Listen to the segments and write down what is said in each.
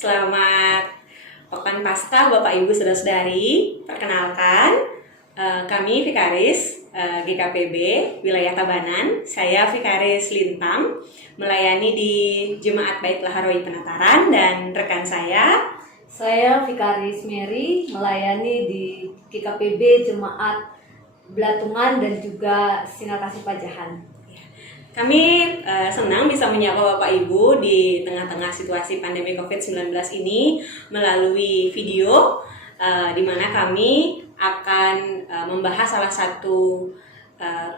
Selamat Pekan Paskah Bapak Ibu Saudara-saudari. Perkenalkan, kami Vikaris GKPB Wilayah Tabanan. Saya Vikaris Lintang, melayani di Jemaat Baiklah Haroi Penataran, dan rekan saya Vikaris Mary, melayani di GKPB Jemaat Belatungan dan juga Sinar Kasih Pajahan. Kami senang bisa menyapa Bapak Ibu di tengah-tengah situasi pandemi COVID-19 ini melalui video, di mana kami akan membahas salah satu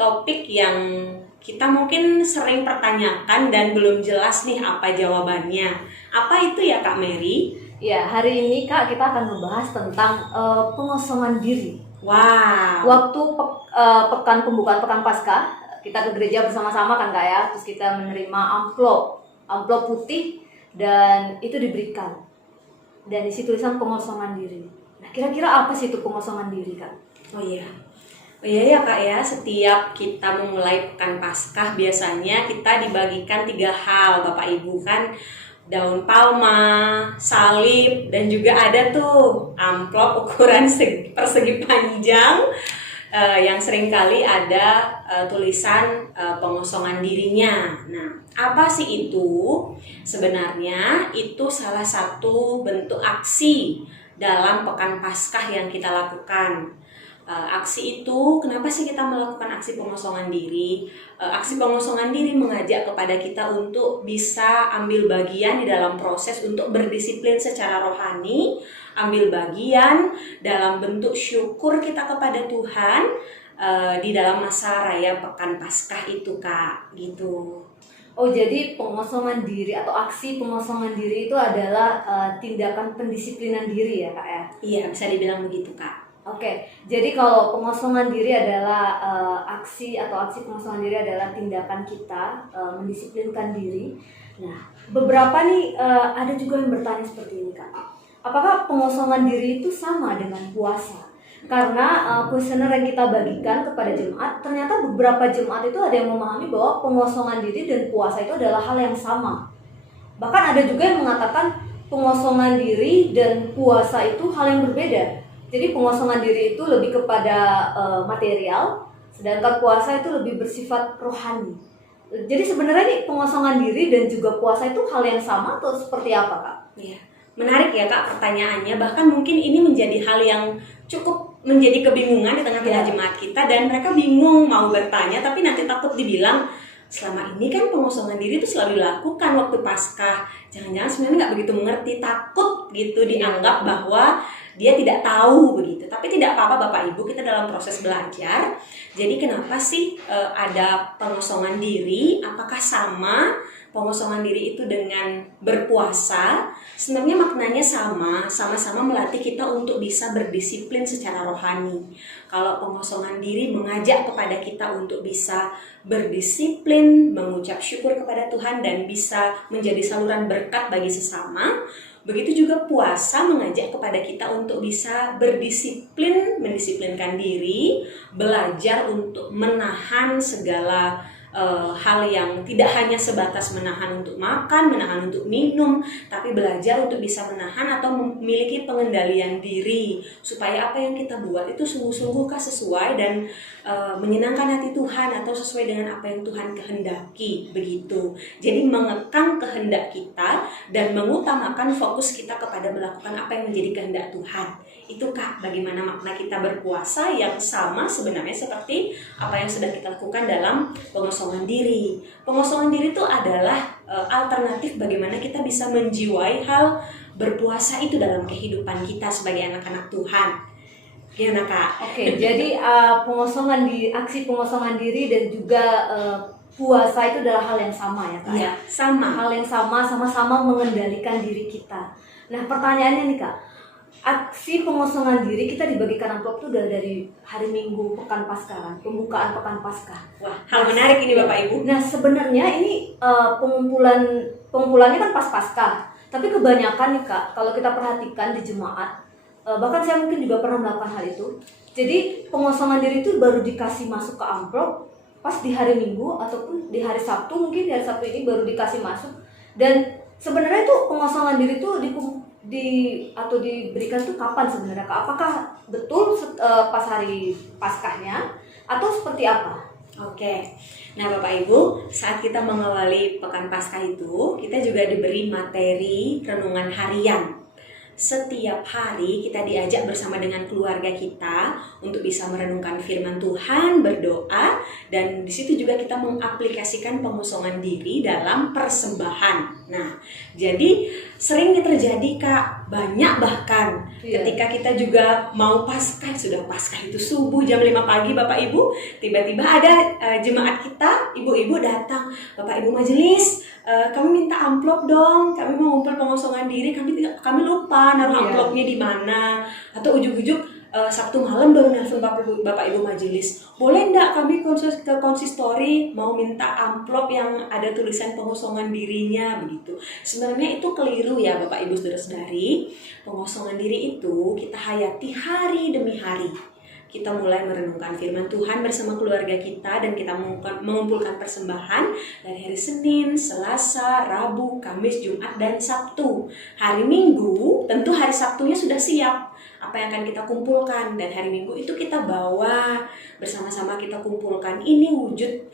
topik yang kita mungkin sering pertanyakan dan belum jelas nih apa jawabannya. Apa itu ya Kak Mary? Ya, hari ini Kak kita akan membahas tentang pengosongan diri. Wow. Waktu pekan pembukaan Pekan Paskah, kita ke gereja bersama-sama kan Kak ya, terus kita menerima amplop putih dan itu diberikan. Dan isi tulisan pengosongan diri. Nah, kira-kira apa sih itu pengosongan diri Kak? Oh iya ya Kak ya, setiap kita memulai Pekan Paskah biasanya kita dibagikan 3 hal Bapak Ibu kan. Daun palma, salib, dan juga ada tuh amplop ukuran persegi panjang yang seringkali ada tulisan pengosongan dirinya. Nah, apa sih itu? Sebenarnya itu salah satu bentuk aksi dalam Pekan Paskah yang kita lakukan. Aksi itu, kenapa sih kita melakukan aksi pengosongan diri? Aksi pengosongan diri mengajak kepada kita untuk bisa ambil bagian di dalam proses untuk berdisiplin secara rohani, ambil bagian dalam bentuk syukur kita kepada Tuhan di dalam masa raya Pekan Paskah itu Kak, gitu. Oh, jadi pengosongan diri atau aksi pengosongan diri itu adalah tindakan pendisiplinan diri ya Kak ya? Iya, bisa dibilang begitu Kak. Oke, jadi kalau pengosongan diri adalah aksi pengosongan diri adalah tindakan kita mendisiplinkan diri. Nah, beberapa nih ada juga yang bertanya seperti ini Kak. Apakah pengosongan diri itu sama dengan puasa? Karena kuesioner yang kita bagikan kepada jemaat, ternyata beberapa jemaat itu ada yang memahami bahwa pengosongan diri dan puasa itu adalah hal yang sama. Bahkan ada juga yang mengatakan pengosongan diri dan puasa itu hal yang berbeda. Jadi pengosongan diri itu lebih kepada material, sedangkan puasa itu lebih bersifat rohani. Jadi sebenarnya nih pengosongan diri dan juga puasa itu hal yang sama atau seperti apa Kak? Iya, menarik ya Kak pertanyaannya. Bahkan mungkin ini menjadi hal yang cukup menjadi kebingungan di tengah-tengah jemaat kita, dan mereka bingung mau bertanya tapi nanti takut dibilang selama ini kan pengosongan diri itu selalu dilakukan waktu Paskah. Jangan-jangan sebenarnya nggak begitu mengerti, takut gitu dianggap bahwa dia tidak tahu begitu. Tapi tidak apa-apa Bapak Ibu, kita dalam proses belajar. Jadi kenapa sih ada pengosongan diri? Apakah sama pengosongan diri itu dengan berpuasa? Sebenarnya maknanya sama-sama melatih kita untuk bisa berdisiplin secara rohani. Kalau pengosongan diri mengajak kepada kita untuk bisa berdisiplin, mengucap syukur kepada Tuhan, dan bisa menjadi saluran berkat bagi sesama. Begitu juga puasa mengajak kepada kita untuk bisa berdisiplin, mendisiplinkan diri, belajar untuk menahan segala hal yang tidak hanya sebatas menahan untuk makan, menahan untuk minum, tapi belajar untuk bisa menahan atau memiliki pengendalian diri supaya apa yang kita buat itu sungguh-sungguh sesuai dan menyenangkan hati Tuhan atau sesuai dengan apa yang Tuhan kehendaki begitu. Jadi mengekang kehendak kita dan mengutamakan fokus kita kepada melakukan apa yang menjadi kehendak Tuhan. Itu Kak, bagaimana makna kita berpuasa yang sama sebenarnya seperti apa yang sudah kita lakukan dalam pengosongan diri. Pengosongan diri itu adalah alternatif bagaimana kita bisa menjiwai hal berpuasa itu dalam kehidupan kita sebagai anak-anak Tuhan. Gimana Kak? Oke, jadi aksi pengosongan diri dan juga puasa itu adalah hal yang sama ya Kak? Iya, sama. Hal yang sama-sama mengendalikan diri kita. Nah, pertanyaannya nih Kak, aksi pengosongan diri kita dibagikan amplop itu udah dari hari Minggu Pekan Paskah kan, pembukaan Pekan Paskah. Wah, hal menarik ini Bapak Ibu. Nah, sebenarnya ini pengumpulannya kan pas Paskah, tapi kebanyakan nih Kak, kalau kita perhatikan di jemaat, bahkan saya mungkin juga pernah melakukan hal itu. Jadi pengosongan diri itu baru dikasih masuk ke amplop pas di hari Minggu ataupun di hari Sabtu, mungkin di hari Sabtu ini baru dikasih masuk, dan sebenarnya tuh pengosongan diri tuh atau diberikan tuh kapan sebenarnya Kak? Apakah betul pas hari Paskahnya atau seperti apa? Oke, nah Bapak Ibu, saat kita mengawali Pekan Paskah itu, kita juga diberi materi renungan harian. Setiap hari kita diajak bersama dengan keluarga kita untuk bisa merenungkan firman Tuhan, berdoa, dan di situ juga kita mengaplikasikan pengosongan diri dalam persembahan. Nah, jadi sering terjadi Kak, banyak bahkan ketika kita juga mau Paskah, sudah Paskah itu subuh jam 5 pagi Bapak Ibu, tiba-tiba ada jemaat kita, ibu-ibu datang, Bapak Ibu majelis, kami minta amplop dong, kami mau ngumpul pengosongan diri, kami lupa naruh amplopnya di mana, atau ujuk-ujuk Sabtu malam baru nelfon Bapak Ibu majelis, boleh enggak kami ke konsistori mau minta amplop yang ada tulisan pengosongan dirinya begitu. Sebenarnya itu keliru ya Bapak Ibu saudara-saudari. Pengosongan diri itu kita hayati hari demi hari. Kita mulai merenungkan firman Tuhan bersama keluarga kita dan kita mengumpulkan persembahan dari hari Senin, Selasa, Rabu, Kamis, Jumat, dan Sabtu. Hari Minggu, tentu hari Sabtunya sudah siap apa yang akan kita kumpulkan, dan hari Minggu itu kita bawa bersama-sama, kita kumpulkan. Ini wujud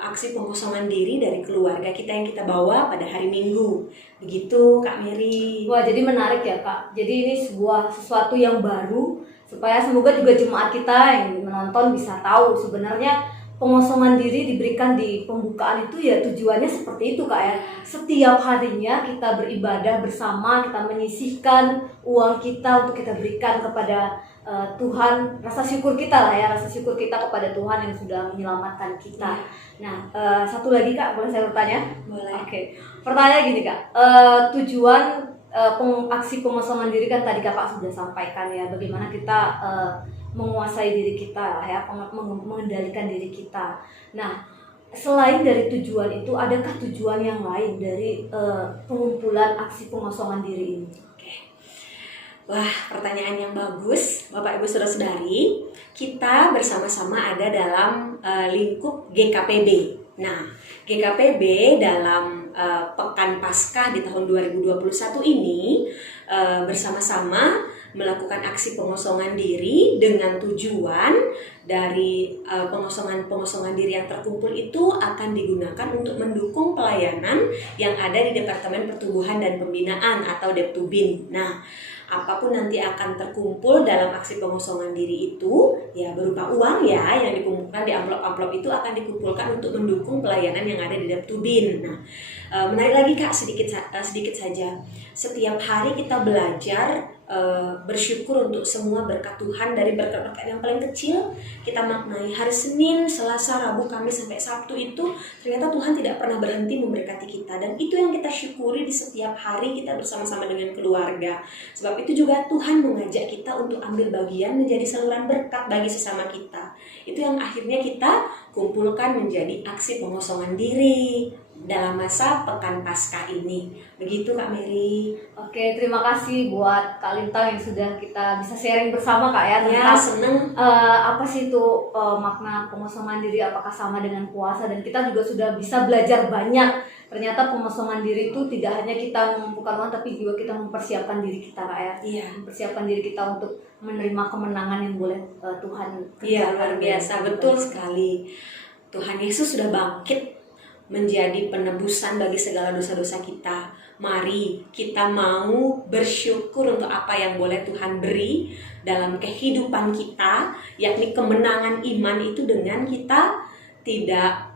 aksi pengosongan diri dari keluarga kita yang kita bawa pada hari Minggu. Begitu Kak Mary. Wah, jadi menarik ya Kak. Jadi ini sesuatu yang baru, supaya semoga juga jemaat kita yang menonton bisa tahu sebenarnya pengosongan diri diberikan di pembukaan itu ya tujuannya seperti itu Kak ya. Setiap harinya kita beribadah bersama, kita menyisihkan uang kita untuk kita berikan kepada Tuhan, rasa syukur kita lah ya, rasa syukur kita kepada Tuhan yang sudah menyelamatkan kita. Nah, satu lagi Kak, boleh saya bertanya? Boleh. Oke. Pertanyaan gini Kak, tujuan aksi pengosongan diri kan tadi Kakak sudah sampaikan ya, bagaimana kita menguasai diri kita lah ya, mengendalikan diri kita. Nah, selain dari tujuan itu, adakah tujuan yang lain dari pengumpulan aksi pengosongan diri ini? Wah, pertanyaan yang bagus, Bapak Ibu Saudara-saudari. Kita bersama-sama ada dalam lingkup GKPB. Nah, GKPB dalam Pekan Paskah di tahun 2021 ini bersama-sama melakukan aksi pengosongan diri dengan tujuan dari pengosongan diri yang terkumpul itu akan digunakan untuk mendukung pelayanan yang ada di Departemen Pertumbuhan dan Pembinaan atau Deptubin. Nah, apapun nanti akan terkumpul dalam aksi pengosongan diri itu ya berupa uang ya yang dikumpulkan di amplop-amplop itu akan dikumpulkan untuk mendukung pelayanan yang ada di Deptubin. Nah, menarik lagi Kak, sedikit saja. Setiap hari kita belajar bersyukur untuk semua berkat Tuhan, dari berkat-berkat yang paling kecil kita maknai. Hari Senin, Selasa, Rabu, Kamis sampai Sabtu itu ternyata Tuhan tidak pernah berhenti memberkati kita, dan itu yang kita syukuri di setiap hari kita bersama-sama dengan keluarga. Sebab itu juga Tuhan mengajak kita untuk ambil bagian menjadi saluran berkat bagi sesama kita. Itu yang akhirnya kita kumpulkan menjadi aksi pengosongan diri dalam masa Pekan Paskah ini. Begitu Kak Mary. Oke, terima kasih buat Kak Lintang yang sudah kita bisa sharing bersama Kak ya Ya, tentang seneng. apa sih itu makna pengosongan diri, apakah sama dengan puasa, dan kita juga sudah bisa belajar banyak. Ternyata pengosongan diri itu tidak hanya kita mengumpulkan uang, tapi juga kita mempersiapkan diri kita Kak ya. Iya. Mempersiapkan diri kita untuk menerima kemenangan yang boleh Tuhan kerjakan. Iya, luar biasa, betul sekali. Tuhan Yesus sudah bangkit menjadi penebusan bagi segala dosa-dosa kita. Mari kita mau bersyukur untuk apa yang boleh Tuhan beri dalam kehidupan kita, yakni kemenangan iman itu dengan kita tidak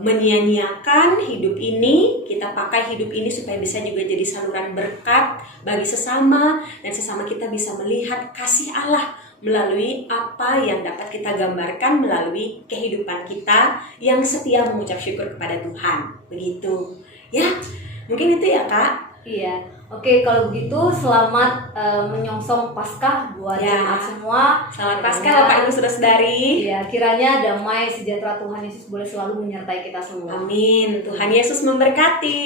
menyia-nyiakan hidup ini. Kita pakai hidup ini supaya bisa juga jadi saluran berkat bagi sesama, dan sesama kita bisa melihat kasih Allah melalui apa yang dapat kita gambarkan melalui kehidupan kita yang setia mengucap syukur kepada Tuhan. Begitu. Ya, mungkin itu ya Kak. Iya. Oke, kalau begitu selamat menyongsong Paskah buat jemaat semua. Selamat Paskah Bapak Ibu Saudara-saudari. Iya, kiranya damai sejahtera Tuhan Yesus boleh selalu menyertai kita semua. Amin. Tuhan Yesus memberkati.